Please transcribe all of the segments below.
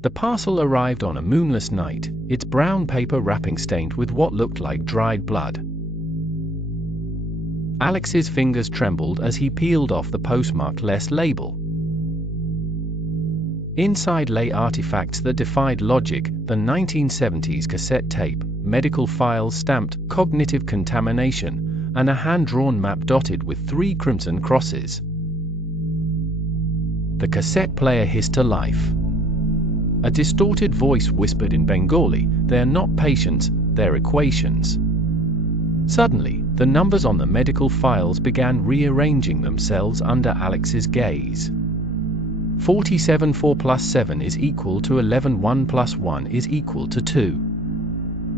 The parcel arrived on a moonless night, its brown paper wrapping stained with what looked like dried blood. Alex's fingers trembled as he peeled off the postmarked-less label. Inside lay artifacts that defied logic: the 1970s cassette tape, medical files stamped "cognitive contamination," and a hand-drawn map dotted with 3 crimson crosses. The cassette player hissed to life. A distorted voice whispered in Bengali, "They're not patients, they're equations." Suddenly, the numbers on the medical files began rearranging themselves under Alex's gaze. 47 4 plus 7 is equal to 11 1 plus 1 is equal to 2.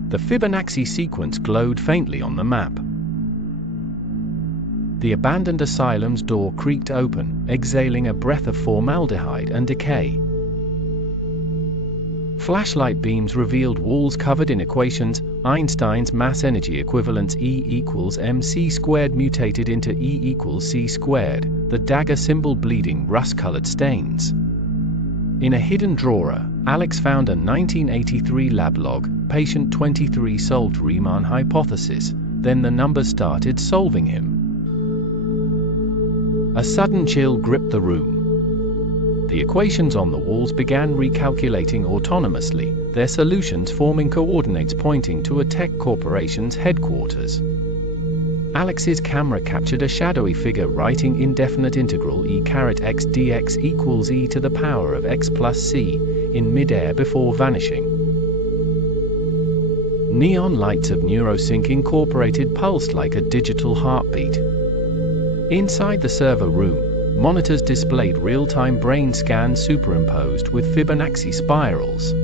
The Fibonacci sequence glowed faintly on the map. The abandoned asylum's door creaked open, exhaling a breath of formaldehyde and decay. Flashlight beams revealed walls covered in equations: Einstein's mass energy equivalence E equals mc squared mutated into E equals c squared, the dagger symbol bleeding rust-colored stains. In a hidden drawer, Alex found a 1983 lab log: patient 23 solved Riemann hypothesis. Then the numbers started solving him. A sudden chill gripped the room. The equations on the walls began recalculating autonomously, their solutions forming coordinates pointing to a tech corporation's headquarters. Alex's camera captured a shadowy figure writing indefinite integral e caret x dx equals e to the power of x plus c in midair before vanishing. Neon lights of NeuroSync Incorporated pulsed like a digital heartbeat. Inside the server room, monitors displayed real-time brain scans superimposed with Fibonacci spirals.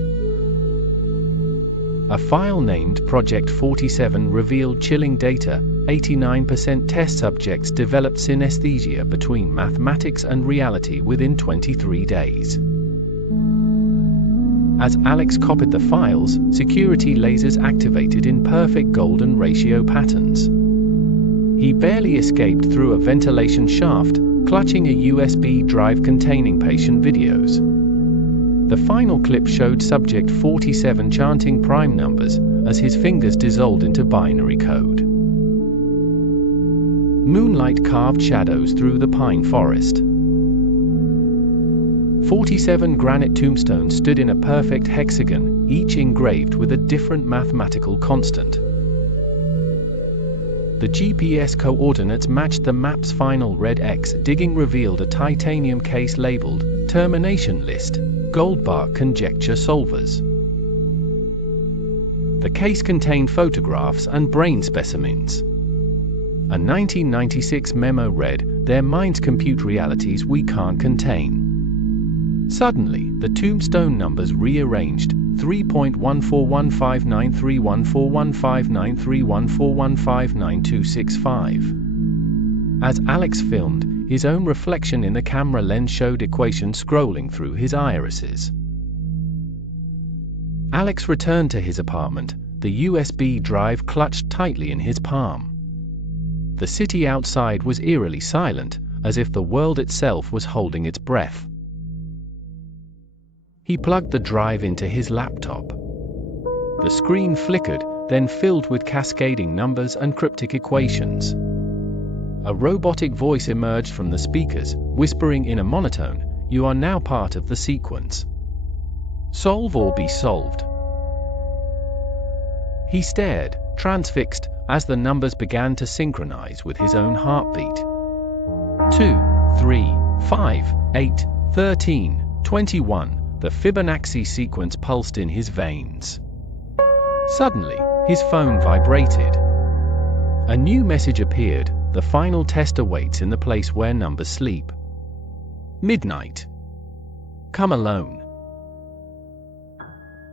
A file named Project 47 revealed chilling data: 89% test subjects developed synesthesia between mathematics and reality within 23 days. As Alex copied the files, security lasers activated in perfect golden ratio patterns. He barely escaped through a ventilation shaft, clutching a USB drive containing patient videos. The final clip showed Subject 47 chanting prime numbers as his fingers dissolved into binary code. Moonlight carved shadows through the pine forest. 47 granite tombstones stood in a perfect hexagon, each engraved with a different mathematical constant. The GPS coordinates matched the map's final red X. Digging revealed a titanium case labeled Termination List, Goldbach Conjecture Solvers. The case contained photographs and brain specimens. A 1996 memo read, "Their minds compute realities we can't contain." Suddenly, the tombstone numbers rearranged: 3.14159314159314159265. As Alex filmed, his own reflection in the camera lens showed equations scrolling through his irises. Alex returned to his apartment, the USB drive clutched tightly in his palm. The city outside was eerily silent, as if the world itself was holding its breath. He plugged the drive into his laptop. The screen flickered, then filled with cascading numbers and cryptic equations. A robotic voice emerged from the speakers, whispering in a monotone, "You are now part of the sequence. Solve or be solved." He stared, transfixed, as the numbers began to synchronize with his own heartbeat. 2, 3, 5, 8, 13, 21. The Fibonacci sequence pulsed in his veins. Suddenly, his phone vibrated. A new message appeared: "The final test awaits in the place where numbers sleep. Midnight. Come alone."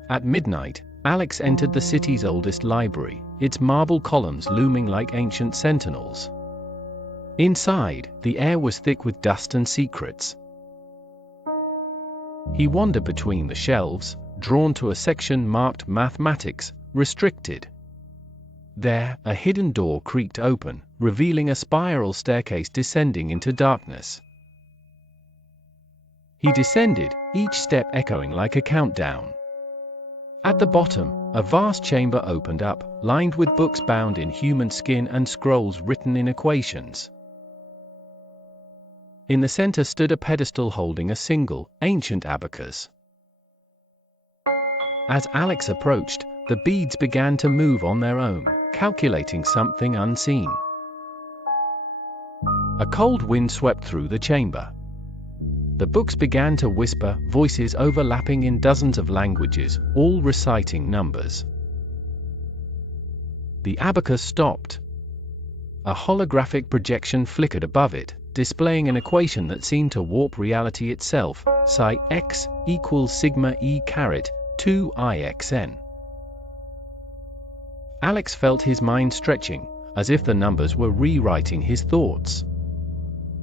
At midnight, Alex entered the city's oldest library, its marble columns looming like ancient sentinels. Inside, the air was thick with dust and secrets. He wandered between the shelves, drawn to a section marked Mathematics, Restricted. There, a hidden door creaked open, revealing a spiral staircase descending into darkness. He descended, each step echoing like a countdown. At the bottom, a vast chamber opened up, lined with books bound in human skin and scrolls written in equations. In the center stood a pedestal holding a single, ancient abacus. As Alex approached, the beads began to move on their own, calculating something unseen. A cold wind swept through the chamber. The books began to whisper, voices overlapping in dozens of languages, all reciting numbers. The abacus stopped. A holographic projection flickered above it, displaying an equation that seemed to warp reality itself, psi x equals sigma e caret 2ixn. Alex felt his mind stretching, as if the numbers were rewriting his thoughts.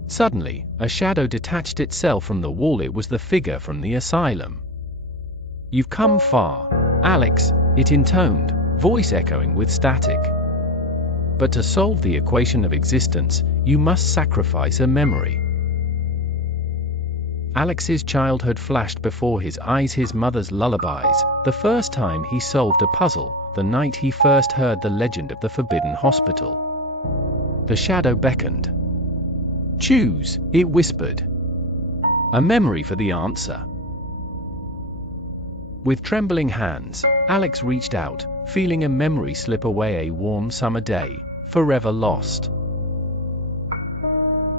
Suddenly, a shadow detached itself from the wall. It was the figure from the asylum. "You've come far, Alex," it intoned, voice echoing with static. "But to solve the equation of existence, you must sacrifice a memory." Alex's childhood flashed before his eyes, his mother's lullabies, the first time he solved a puzzle, the night he first heard the legend of the Forbidden Hospital. The shadow beckoned. "Choose," it whispered. "A memory for the answer." With trembling hands, Alex reached out, feeling a memory slip away. A warm summer day, forever lost.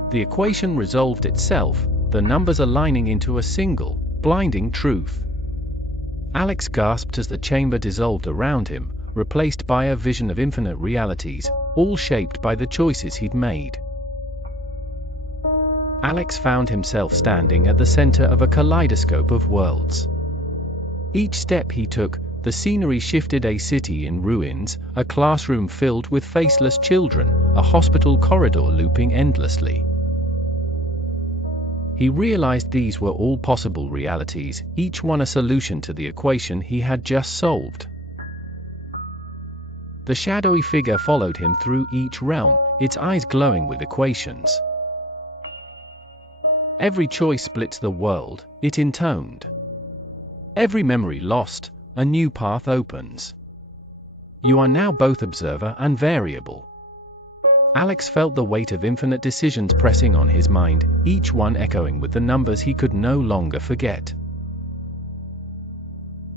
The equation resolved itself, the numbers aligning into a single, blinding truth. Alex gasped as the chamber dissolved around him, replaced by a vision of infinite realities, all shaped by the choices he'd made. Alex found himself standing at the center of a kaleidoscope of worlds. Each step he took, the scenery shifted: a city in ruins, a classroom filled with faceless children, a hospital corridor looping endlessly. He realized these were all possible realities, each one a solution to the equation he had just solved. The shadowy figure followed him through each realm, its eyes glowing with equations. "Every choice splits the world," it intoned. "Every memory lost, a new path opens. You are now both observer and variable." Alex felt the weight of infinite decisions pressing on his mind, each one echoing with the numbers he could no longer forget.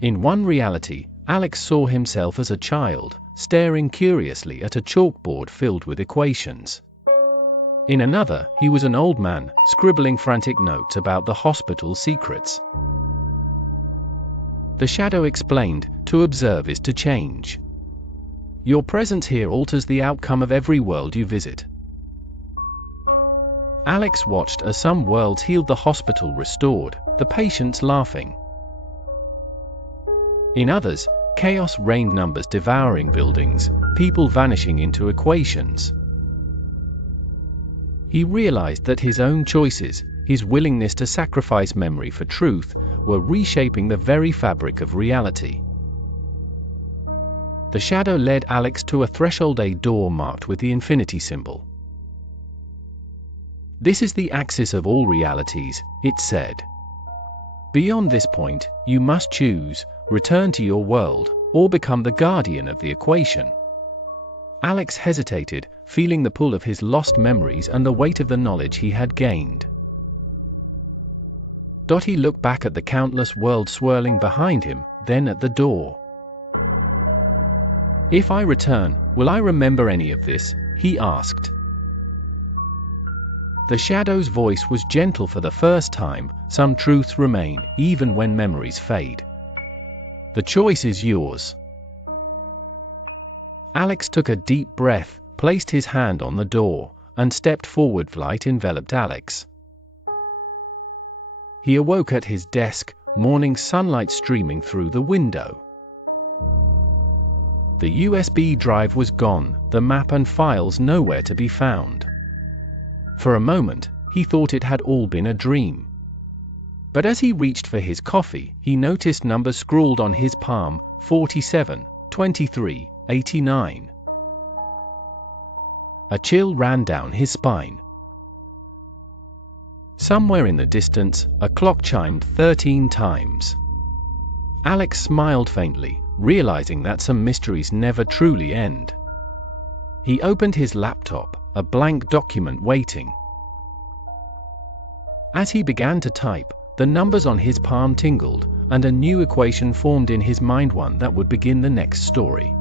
In one reality, Alex saw himself as a child, staring curiously at a chalkboard filled with equations. In another, he was an old man, scribbling frantic notes about the hospital's secrets. The shadow explained, "To observe is to change. Your presence here alters the outcome of every world you visit." Alex watched as some worlds healed, the hospital restored, the patients laughing. In others, chaos reigned, numbers devouring buildings, people vanishing into equations. He realized that his own choices, his willingness to sacrifice memory for truth, were reshaping the very fabric of reality. The shadow led Alex to a threshold, a door marked with the infinity symbol. "This is the axis of all realities," it said. "Beyond this point, you must choose, return to your world, or become the guardian of the equation." Alex hesitated, feeling the pull of his lost memories and the weight of the knowledge he had gained. He looked back at the countless worlds swirling behind him, then at the door. "If I return, will I remember any of this?" he asked. The shadow's voice was gentle for the first time. "Some truths remain, even when memories fade. The choice is yours." Alex took a deep breath, placed his hand on the door, and stepped forward. Light enveloped Alex. He awoke at his desk, morning sunlight streaming through the window. The USB drive was gone, the map and files nowhere to be found. For a moment, he thought it had all been a dream. But as he reached for his coffee, he noticed numbers scrawled on his palm: 47, 23, 89. A chill ran down his spine. Somewhere in the distance, a clock chimed 13 times. Alex smiled faintly, realizing that some mysteries never truly end. He opened his laptop, a blank document waiting. As he began to type, the numbers on his palm tingled, and a new equation formed in his mind, one that would begin the next story.